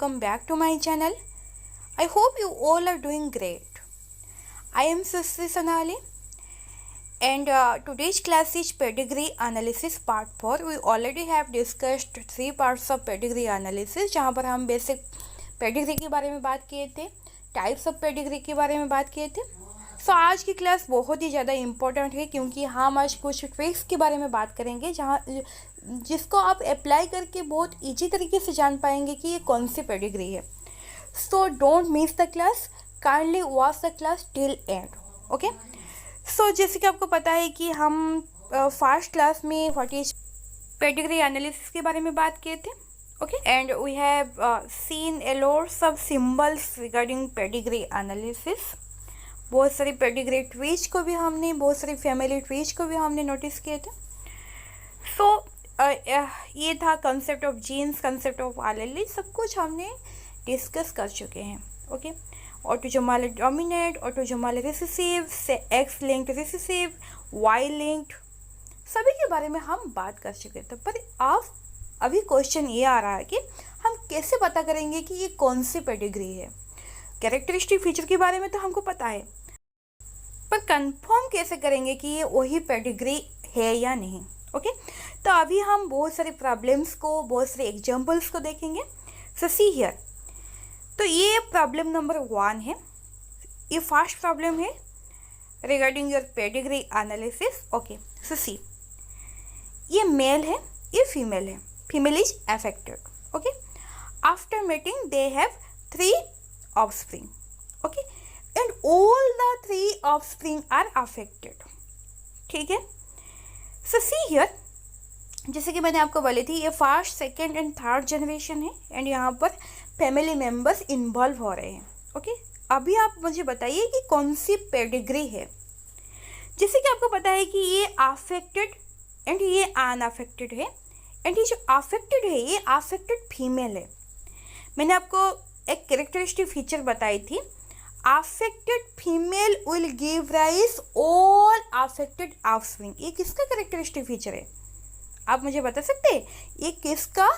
welcome back to my channel. I hope you all are doing great. I am Sri Sonali and today's class is Pedigree Analysis Part 4. We already have discussed 3 parts of Pedigree Analysis जहाँ पर हम basic pedigree के बारे में बात किए थे, types of pedigree के बारे में बात किए थे. सो आज की क्लास बहुत ही ज़्यादा इम्पोर्टेंट है क्योंकि हम आज कुछ ट्रिक्स के बारे में बात करेंगे जिसको आप अप्लाई करके बहुत इजी तरीके से जान पाएंगे कि ये कौन सी पेडिग्री है. So don't miss the class, kindly watch the class till end. Okay, so जैसे कि आपको पता है कि हम फर्स्ट क्लास में व्हाट इज पेडिग्री एनालिसिस के बारे में बात किए थे. Okay, and we have seen a lots of symbols regarding pedigree analysis. बहुत सारी पेडिग्री ट्रीज को भी हमने, बहुत सारी फैमिली ट्रीज को भी हमने नोटिस किए थे. सो ये था concept of genes, concept of allele, सब कुछ हमने डिस्कस कर चुके हैं. Okay, autosomal dominant, autosomal recessive, X linked recessive, Y linked, सभी के बारे में हम बात कर चुके थे. पर आप अभी क्वेश्चन ये आ रहा है कि हम कैसे पता करेंगे कि ये कौन सी पेडिग्री है. कैरेक्टरिस्टिक फीचर के बारे में तो हमको पता है, पर कंफर्म कैसे करेंगे कि ये वही पेडिग्री है या नहीं. ओके, तो अभी हम बहुत सारे प्रॉब्लम्स को, बहुत सारे एग्जांपल्स को देखेंगे. सो सी हियर, तो ये प्रॉब्लम नंबर 1 है. ये फर्स्ट प्रॉब्लम है regarding your pedigree analysis. Okay, so see, ये मेल है, ये फीमेल है. Female is affected. Okay, after meeting they have 3 offspring. Okay, and all the 3 offspring are affected. ठीक है. So see here, जैसे कि मैंने आपको बोली थी, ये first, second and third generation है एंड यहाँ पर फैमिली मेम्बर्स इन्वॉल्व हो रहे हैं. ओके, अभी आप मुझे बताइए कि कौन सी पेडिग्री है. जैसे कि आपको पता है कि ये अफेक्टेड एंड ये अनअफेक्टेड है, एंड ये जो अफेक्टेड है ये अफेक्टेड फीमेल है. मैंने आपको एक कैरेक्टरिस्टिक फीचर बताई थी, affected female will give rise all affected offspring. ये किसका कैरेक्टरिस्टिक फीचर है, आप मुझे बता सकते हैं? ये किसका,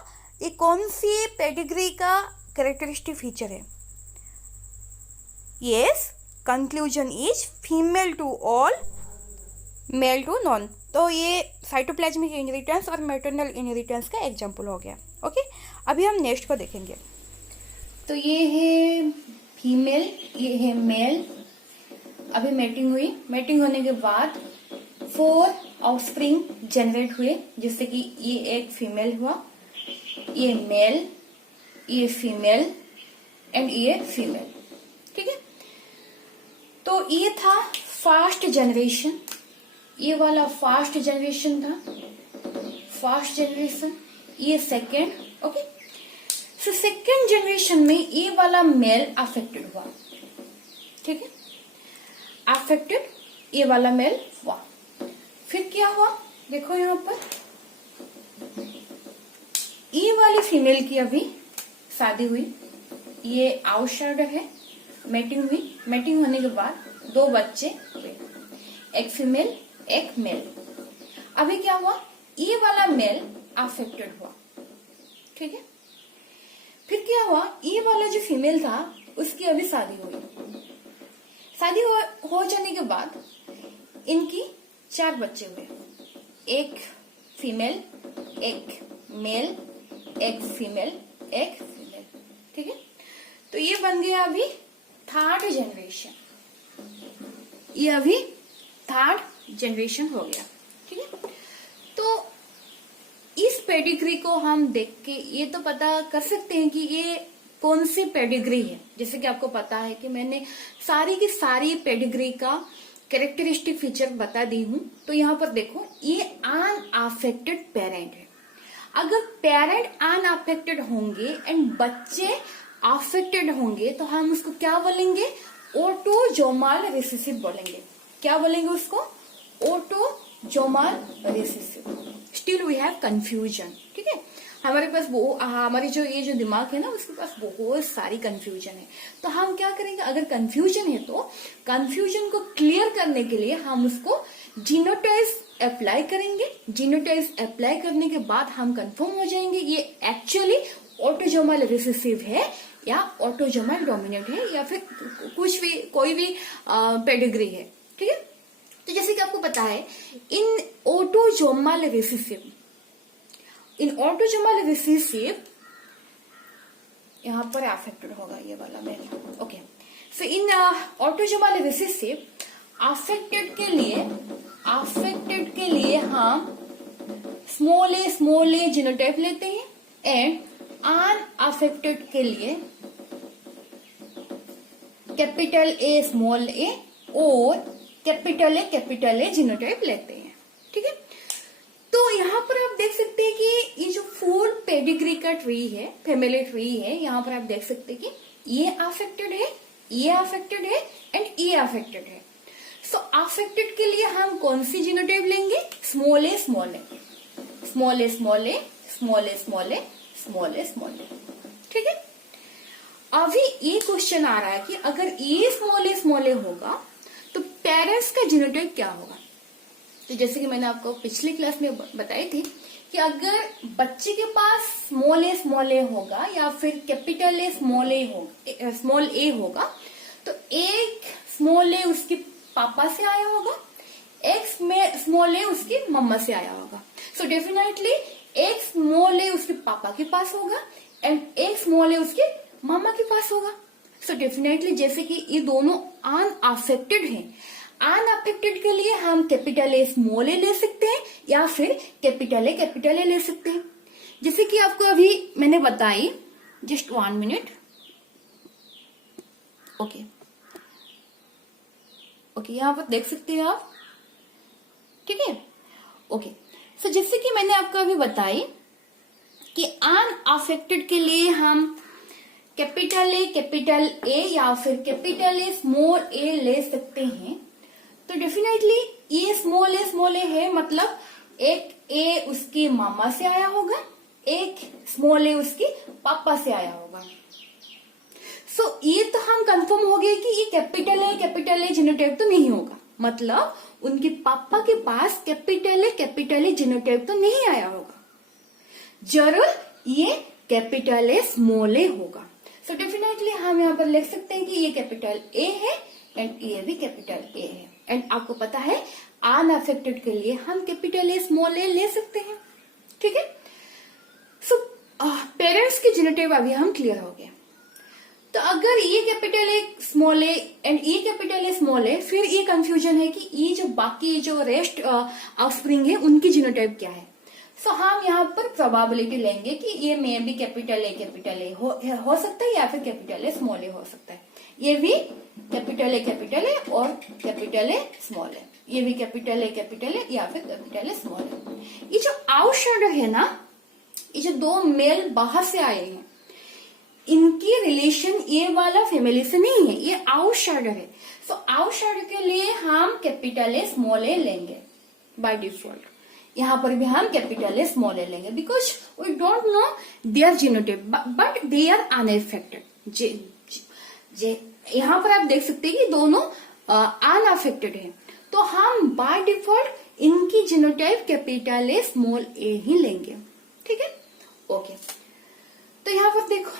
ये कौन सी पेडिग्री का कैरेक्टरिस्टिक फीचर है? Yes, conclusion is female to all, male to none. तो ये साइटोप्लाज्मिक इनहेरिटेंस और मैटरनल इनहेरिटेंस का एग्जाम्पल हो गया. ओके, अभी हम नेक्स्ट को देखेंगे. तो ये है फीमेल, ये है मेल. अभी मैटिंग हुई, मैटिंग होने के बाद 4 ऑफस्प्रिंग जनरेट हुए, जिससे कि ये एक फीमेल हुआ, ये मेल, ये फीमेल एंड ये फीमेल. ठीक है, तो ये था फर्स्ट जनरेशन. ये वाला फर्स्ट जनरेशन था, फर्स्ट जनरेशन. ये second. Okay, so second generation में ये वाला मेल अफेक्टेड हुआ. ठीक है, अफेक्टेड ये वाला मेल हुआ. फिर क्या हुआ, देखो यहाँ पर ये वाली फीमेल की अभी शादी हुई, ये आउटसाइडर है. मैटिंग हुई, मैटिंग होने के बाद 2 बच्चे हुए, एक फीमेल एक मेल. अभी क्या हुआ, ये वाला मेल अफेक्टेड हुआ. ठीक है, फिर क्या हुआ, ये वाला जो फीमेल था उसकी अभी शादी हुई. शादी हो जाने के बाद इनकी 4 बच्चे हुए, एक फीमेल, एक मेल, एक फीमेल, एक फीमेल. ठीक है, तो ये बन गया अभी थर्ड जनरेशन. ये अभी थर्ड जनरेशन हो गया. ठीक है, तो इस पेडिग्री को हम देख के ये तो पता कर सकते हैं कि ये कौन सी पेडिग्री है. जैसे कि आपको पता है कि मैंने सारी की सारी पेडिग्री का कैरेक्टरिस्टिक फीचर बता दी हूं. तो यहाँ पर देखो, ये अनअफेक्टेड पेरेंट है. अगर पेरेंट अनअफेक्टेड होंगे एंड बच्चे अफेक्टेड होंगे तो हम उसको क्या बोलेंगे, ऑटोजोमल रिसेसिव बोलेंगे. क्या बोलेंगे उसको, autosomal recessive. Still we have confusion. ठीक है, हमारे पास हमारी जो ये जो दिमाग है ना, उसके पास बहुत सारी कंफ्यूजन है. तो हम क्या करेंगे, अगर कंफ्यूजन है तो कंफ्यूजन को क्लियर करने के लिए हम उसको जीनोटाइप अप्लाई करेंगे. जीनोटाइप अप्लाई करने के बाद हम कंफर्म हो जाएंगे ये एक्चुअली ऑटोजोमल रिसेसिव है या ऑटोजोमल डोमिनेंट है या फिर कुछ भी कोई भी पेडिग्री है। ठीक है, तो जैसे कि आपको पता है इन ऑटोजोमल रिसेसिव यहां पर अफेक्टेड होगा ये वाला मेल। ओके, सो इन ऑटोजोमल रिसेसिव अफेक्टेड के लिए हम स्मॉल ए जीनोटाइप लेते हैं एंड अनअफेक्टेड के लिए कैपिटल ए स्मॉल ए और कैपिटल ए जीनोटाइप लेते हैं। ठीक है, तो यहाँ पर आप देख सकते हैं कि ये जो फुल पेडिग्री का ट्री है, फैमिली ट्री है, यहाँ पर आप देख सकते हैं कि ये अफेक्टेड है, ये अफेक्टेड है एंड ये अफेक्टेड है। सो अफेक्टेड के लिए हम कौन सी जीनोटाइप लेंगे? स्मॉल ए स्मॉल ए स्मॉल ए स्मॉल ए स्मॉल ए स्मॉल ए स्मॉल ए स्मॉल ए। ठीक है, अभी ये क्वेश्चन आ रहा है कि अगर ये स्मॉल ए होगा तो पेरेंट्स का जीनोटाइप क्या होगा? तो जैसे कि मैंने आपको पिछली क्लास में बताई थी कि अगर बच्चे के पास स्मॉल ए होगा या फिर कैपिटल ए स्मॉल ए होगा तो एक स्मॉल ए उसके पापा से आया होगा, एक स्मॉल ए उसकी मम्मा से आया होगा। सो डेफिनेटली एक स्मॉल ए उसके पापा के पास होगा एंड एक स्मॉल ए उसके मामा के पास होगा। सो डेफिनेटली जैसे कि ये दोनों अनअफेक्टेड हैं, अनअफेक्टेड के लिए हम कैपिटल ए स्मॉल ए ले सकते हैं या फिर कैपिटल ए ले सकते हैं। जैसे कि आपको अभी मैंने बताई, जस्ट 1 मिनट। ओके, यहाँ पर देख सकते हैं आप। ठीक है, ओके, सो जैसे कि मैंने आपको अभी बताई कि अनअफेक्टेड के लिए हम कैपिटल ए या फिर कैपिटल ए स्मॉल ए ले सकते हैं। तो डेफिनेटली ये स्मॉल ए है, मतलब एक ए उसके मामा से आया होगा, एक स्मॉल ए उसके पापा से आया होगा। सो ये तो हम कंफर्म हो गए कि ये कैपिटल ए जीनोटाइप तो नहीं होगा, मतलब उनके पापा के पास कैपिटल ए जीनोटाइप तो नहीं आया होगा, जरूर ये कैपिटल ए स्मॉल ए होगा। सो डेफिनेटली हम यहाँ पर लिख सकते हैं कि ये कैपिटल ए है एंड ये भी कैपिटल ए है। एंड आपको पता है अनअफेक्टेड के लिए हम कैपिटल ए स्मॉल ए ले सकते हैं। ठीक है, सो पेरेंट्स के जीनोटाइप अभी हम क्लियर हो गए। तो अगर ये capital A small A and ये कैपिटल ए स्मॉल ए, फिर ये कंफ्यूजन है कि ये जो बाकी जो रेस्ट ऑफस्प्रिंग है उनकी जीनोटाइप क्या है। सो हम यहाँ पर प्रोबेबिलिटी लेंगे कि ये में भी कैपिटल ए हो सकता है या फिर कैपिटल ए स्मॉल ए हो सकता है। ये भी कैपिटल ए और कैपिटल ए स्मॉल ए, ये भी कैपिटल ए या फिर कैपिटल ए स्मॉल ए। ये जो आउटसाइडर है ना, ये जो दो मेल बाहर से आए हैं, इनकी रिलेशन ये वाला फैमिली से नहीं है, ये आउटसाइडर है। सो आउटसाइडर के लिए हम कैपिटल ए स्मॉल ए लेंगे बाय डिफॉल्ट। यहाँ पर भी हम कैपिटल ए स्मॉल ए लेंगे because we don't know their genotype but they are unaffected. यहाँ पर आप देख सकते हैं कि दोनों अनअफेक्टेड है, तो हम बाय डिफॉल्ट इनकी जीनोटाइप कैपिटल ए स्मॉल ए ही लेंगे। ठीक है, ओके, तो यहाँ पर देखो,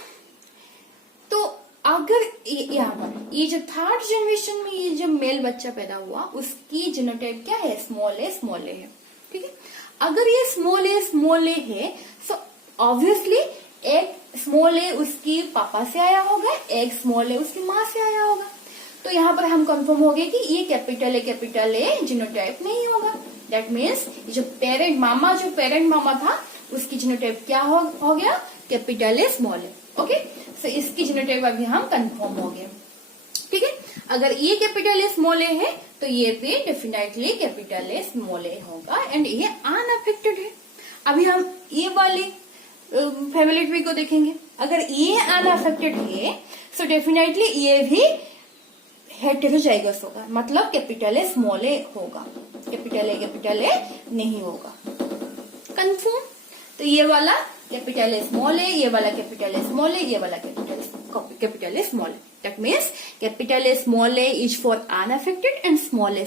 तो अगर यहाँ पर ये जो थर्ड जनरेशन में ये जो मेल बच्चा पैदा हुआ उसकी जीनोटाइप क्या है? स्मॉल ए है। ठीक है, अगर ये स्मॉल ए है सो ऑब्वियसली एक स्मॉल ए उसकी पापा से आया होगा, एक स्मॉल ए उसकी माँ से आया होगा। तो यहाँ पर हम कंफर्म हो गए कि ये कैपिटल ए जीनोटाइप नहीं होगा। दैट मीन्स जो पेरेंट मामा था उसकी जीनोटाइप क्या हो गया? Capital A small A. Okay, so इसकी जीनोटाइप अभी हम कंफर्म हो गए। ठीक है, अगर ये कैपिटल ए स्मॉल ए है तो ये भी definitely capital A small A होगा एंड ये अनअफेक्टेड है। अभी हम ये वाली फैमिली ट्री को देखेंगे। अगर ये अनअफेक्टेड है सो डेफिनेटली ये भी हेटेरोजाइगस होगा, मतलब कैपिटल ए स्मॉल ए होगा, कैपिटल ए नहीं होगा। कंफर्म? तो ये वाला कैपिटल ए स्मॉल ए, ये वाला कैपिटल ए स्मॉल ए, ये वाला capital A small A. That means capital A small a is for unaffected and small a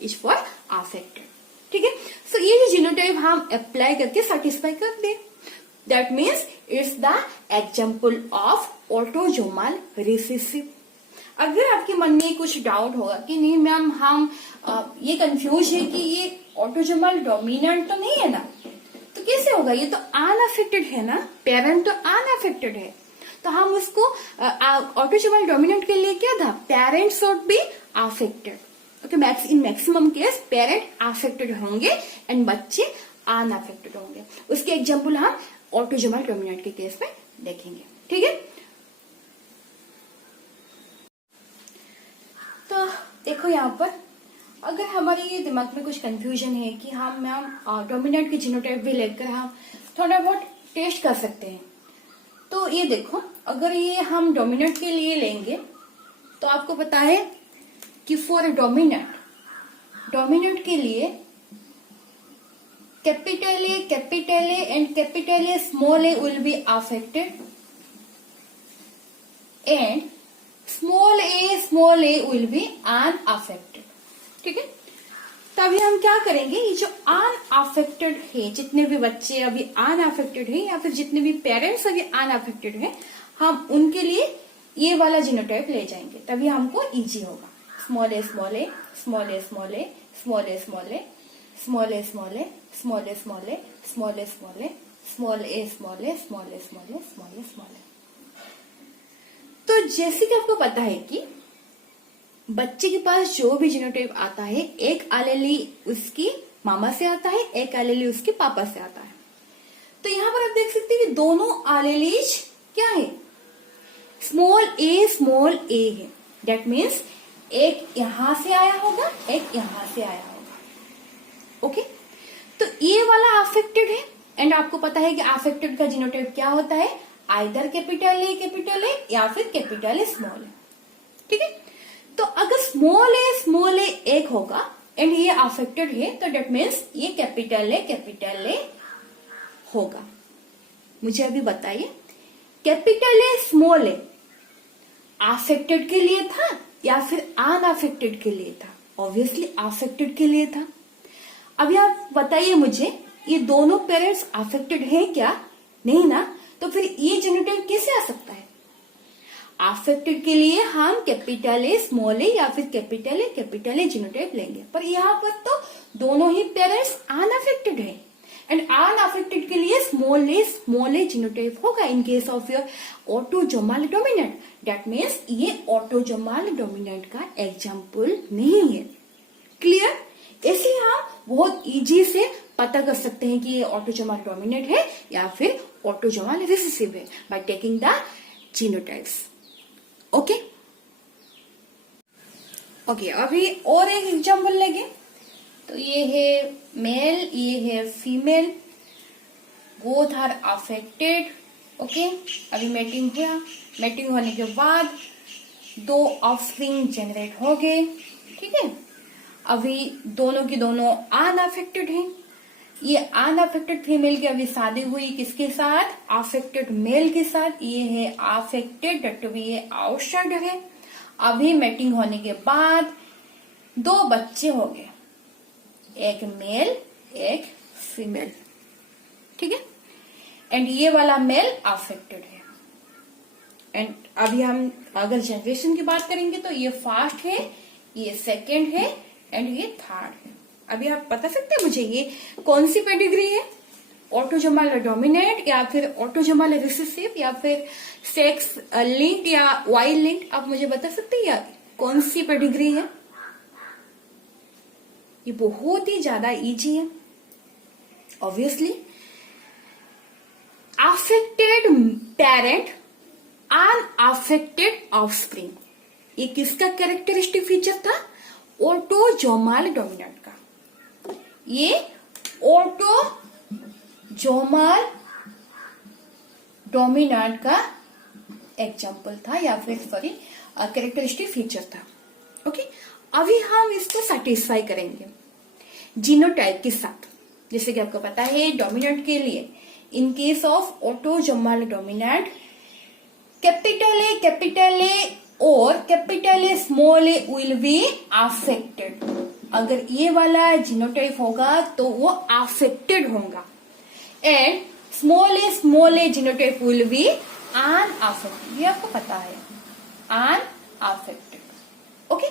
is for affected. ठीक है, सो ये जो जीनोटाइप हम अप्लाई करके सेटिस्फाई कर दे, that means it's the example of autosomal recessive. अगर आपके मन में कुछ डाउट होगा कि नहीं मैम हम ये कंफ्यूज है कि ये ऑटोजोमल डोमिनेंट तो नहीं है ना, तो कैसे होगा, ये तो अनअफेक्टेड है ना, पेरेंट तो अनअफेक्टेड है, तो हम उसको ऑटोजोमल डोमिनेंट के लिए क्या था, parent should be affected. Okay, in maximum case parent affected होंगे एंड बच्चे अनअफेक्टेड होंगे। उसके एग्जाम्पल हम ऑटोजोमल डोमिनेंट के केस में देखेंगे। ठीक है, तो देखो यहाँ पर अगर हमारे ये दिमाग में कुछ कंफ्यूजन है कि हम मैम डोमिनेंट की जीनोटाइप भी लेकर हम थोड़ा बहुत टेस्ट कर सकते हैं, तो ये देखो अगर ये हम डोमिनेंट के लिए लेंगे तो आपको पता है कि फॉर डोमिनेंट के लिए capital A and capital A small A will be affected and small A will be unaffected. ठीक है, तो अभी हम क्या करेंगे, ये जो अनअफेक्टेड है, जितने भी बच्चे अभी अनअफेक्टेड है या फिर जितने भी पेरेंट्स अभी अनअफेक्टेड है, हम उनके लिए ये वाला जीनोटाइप ले जाएंगे, तभी हमको इजी होगा। स्मॉल ए स्मॉल ए स्मॉल ए स्मॉल ए स्मॉल ए स्मॉल ए स्मॉल ए स्मॉल ए स्मॉल ए स्मॉल ए स्मॉल ए स्मॉल ए स्मॉल ए स्मॉल ए स्मॉल ए स्मॉल ए स्मॉल ए स्मॉल ए। तो जैसे कि आपको पता है कि बच्चे के पास जो भी जीनोटाइप आता है, एक एलीली उसकी मामा से आता है, एक एलीली उसके पापा से आता है। तो यहां पर आप देख सकते हैं कि दोनों एलीलीज क्या है, स्मॉल ए है। दैट मीन्स एक यहां से आया होगा, एक यहां से आया होगा। ओके, तो ये वाला अफेक्टेड है एंड आपको पता है कि अफेक्टेड का जीनोटाइप क्या होता है, आइदर कैपिटल ए या फिर कैपिटल ए स्मॉल ए। ठीक है, तो अगर स्मॉल ए एक होगा एंड ये अफेक्टेड है तो डेट मीन्स ये कैपिटल ए होगा। मुझे अभी बताइए, capital A small A affected के लिए था या फिर अनअफेक्टेड के लिए था? ऑब्वियसली अफेक्टेड के लिए था। अभी आप बताइए मुझे, ये दोनों पेरेंट्स अफेक्टेड है क्या? नहीं ना, तो फिर ये जीनोटाइप कैसे आ सकता है? अफेक्टेड के लिए हम कैपिटल ए स्मॉल ए या फिर कैपिटल ए जीनोटाइप लेंगे, पर यहाँ पर तो दोनों ही पेरेंट्स अनअफेक्टेड है एंड अनअफेक्टेड के लिए स्मॉल ए जीनोटाइप होगा इन case of your autosomal dominant. That means ये ऑटोजोमल डोमिनेंट का एग्जाम्पल नहीं है। क्लियर? ऐसे हम बहुत इजी से पता कर सकते हैं कि ये ऑटोजोमल डोमिनेंट है या फिर ऑटोजोमल रिसेसिव है by taking the genotypes. Okay, अभी और एक एग्जाम्पल लेंगे। तो ये है मेल, ये है female, both are affected. Okay, अभी मैटिंग हुआ, मैटिंग होने के बाद 2 ऑफस्प्रिंग जनरेट हो गए। ठीक है, अभी दोनों की दोनों अनअफेक्टेड हैं। ये अनअफेक्टेड फीमेल की अभी शादी हुई किसके साथ? अफेक्टेड मेल के साथ। ये है अफेक्टेड, डट भी ये आउटसाइड है। अभी मैटिंग होने के बाद 2 बच्चे हो गए, एक मेल एक फीमेल। ठीक है, एंड ये वाला मेल अफेक्टेड है। एंड अभी हम अगर जनरेशन की बात करेंगे तो ये फर्स्ट है, ये सेकंड है एंड ये थर्ड है। अभी आप बता सकते हैं मुझे ये कौन सी पेडिग्री है? ऑटोजोमल डोमिनेंट या फिर ऑटोजोमल रिसेसिव या फिर सेक्स लिंक्ड या वाई लिंक्ड? आप मुझे बता सकते हैं या कौन सी पेडिग्री है? ये बहुत ही ज्यादा इजी है। Obviously affected parent, unaffected offspring, ये किसका कैरेक्टरिस्टिक फीचर था? ऑटोजोमल डोमिनेंट का। ये ऑटोजोमल डोमिनेंट का एग्जाम्पल था या फिर सॉरी कैरेक्टरिस्टिक फीचर था। ओके, अभी हम इसको सेटिस्फाई करेंगे जीनोटाइप के साथ। जैसे कि आपको पता है डोमिनेंट के लिए in case of autosomal dominant capital A और capital A small A will be affected. अगर ये वाला जीनोटाइप होगा तो वो अफेक्टेड होगा and small A genotype will be unaffected, ये आपको पता है, अनअफेक्टेड। ओके,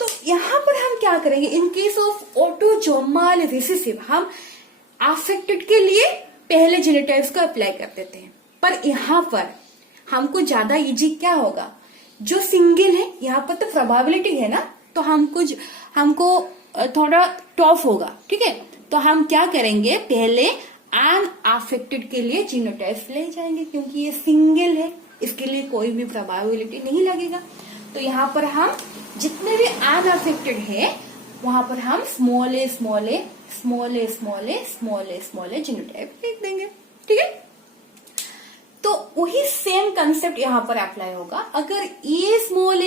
तो यहां पर हम क्या करेंगे, इन केस ऑफ ऑटोसोमल रिसेसिव हम अफेक्टेड के लिए पहले जीनोटाइप्स को अप्लाई कर देते हैं, पर यहां पर हमको ज्यादा इजी क्या होगा, जो सिंगल है यहाँ पर तो प्रोबेबिलिटी है ना, तो हमको थोड़ा टफ होगा, ठीक है। तो हम क्या करेंगे, पहले अनअफेक्टेड के लिए जीनोटाइप्स ले जाएंगे, क्योंकि ये सिंगल है, इसके लिए कोई भी प्रोबेबिलिटी नहीं लगेगा। तो यहाँ पर हम जितने भी अनअफेक्टेड है वहां पर हम स्मॉल ए जीनोटाइप लिख देंगे, ठीक है। तो वही सेम कंसेप्ट यहाँ पर अप्लाई होगा। अगर ए स्मॉल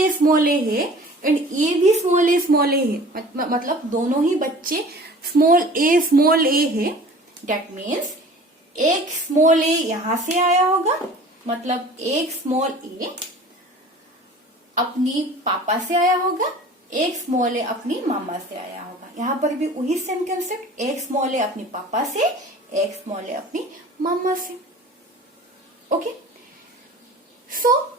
ए है एंड ए भी स्मॉल ए है, मतलब दोनों ही बच्चे स्मॉल ए है, दैट मीन्स एक स्मॉल ए यहां से आया होगा, मतलब एक स्मॉल ए अपनी पापा से आया होगा, एक स्मॉल ए अपनी मामा से आया होगा। यहाँ पर भी वही सेम कंसेप्ट, एक स्मॉल ए अपनी पापा से, एक स्मॉल ए अपनी मामा से। ओके, सो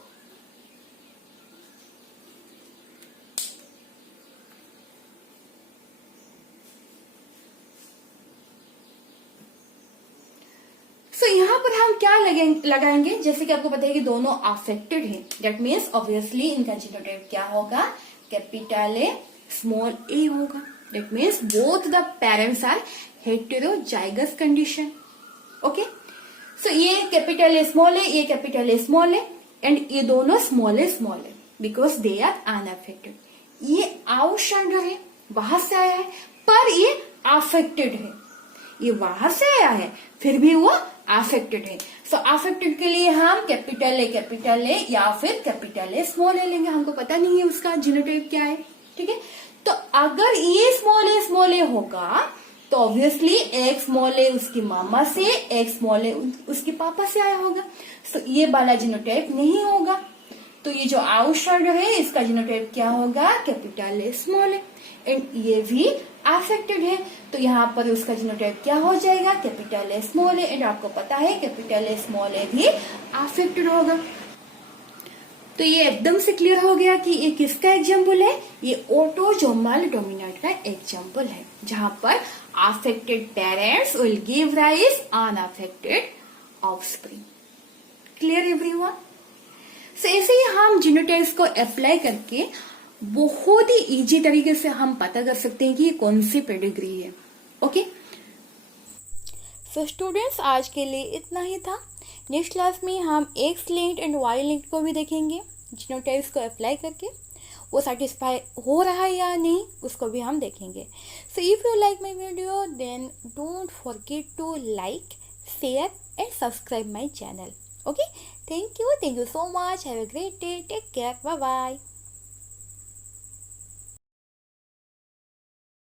यहाँ पर हम क्या लगाएंगे, जैसे कि आपको पता है कि दोनों अफेक्टेड हैं, दैट मीन्स ऑब्वियसली इनका जीनोटाइप क्या होगा, कैपिटल ए स्मॉल ए होगा। That means both the parents are heterozygous condition. Okay, so ये कैपिटल ए स्मॉल ए, ये capital A small A, and ये दोनों small A because they are unaffected. ये outsider है, बाहर से आया है, पर ये अफेक्टेड है, ये बाहर से आया है फिर भी वो अफेक्टेड है। सो अफेक्टेड के लिए हम कैपिटल ए या फिर कैपिटल ए स्मॉल ए लेंगे, हमको पता नहीं है उसका जीनोटाइप क्या है, ठीक है। तो अगर ये स्मॉल ए होगा तो ऑब्वियसली एक स्मॉल ए उसकी मामा से, एक स्मॉल ए उसके पापा से आया होगा, सो ये वाला जीनोटाइप नहीं होगा। तो ये जो आउटसाइडर है इसका जीनोटाइप क्या होगा, capital A small A, and ये भी अफेक्टेड है, तो यहाँ पर उसका जीनोटाइप क्या हो जाएगा, capital A small A, and आपको पता है कैपिटल ए स्मॉल ए भी अफेक्टेड होगा। तो ये एकदम से क्लियर हो गया कि ये किसका एग्जाम्पल है, ये ऑटोसोमल डोमिनेंट का एग्जाम्पल है, जहां पर affected parents will give rise unaffected offspring. Clear everyone? So ऐसे ही हम जीनोटाइप्स को अप्लाई करके बहुत ही इजी तरीके से हम पता कर सकते हैं कि ये कौन सी पेडिग्री है। ओके, सो स्टूडेंट्स आज के लिए इतना ही था। नेक्स्ट क्लास में हम X linked and Y linked को भी देखेंगे, जीनोटाइप्स को अप्लाई करके वो सेटिस्फाई हो रहा है या नहीं उसको भी हम देखेंगे। So if you like my video then don't forget to like, share and subscribe my channel. Okay, thank you so much, have a great day, take care, bye bye.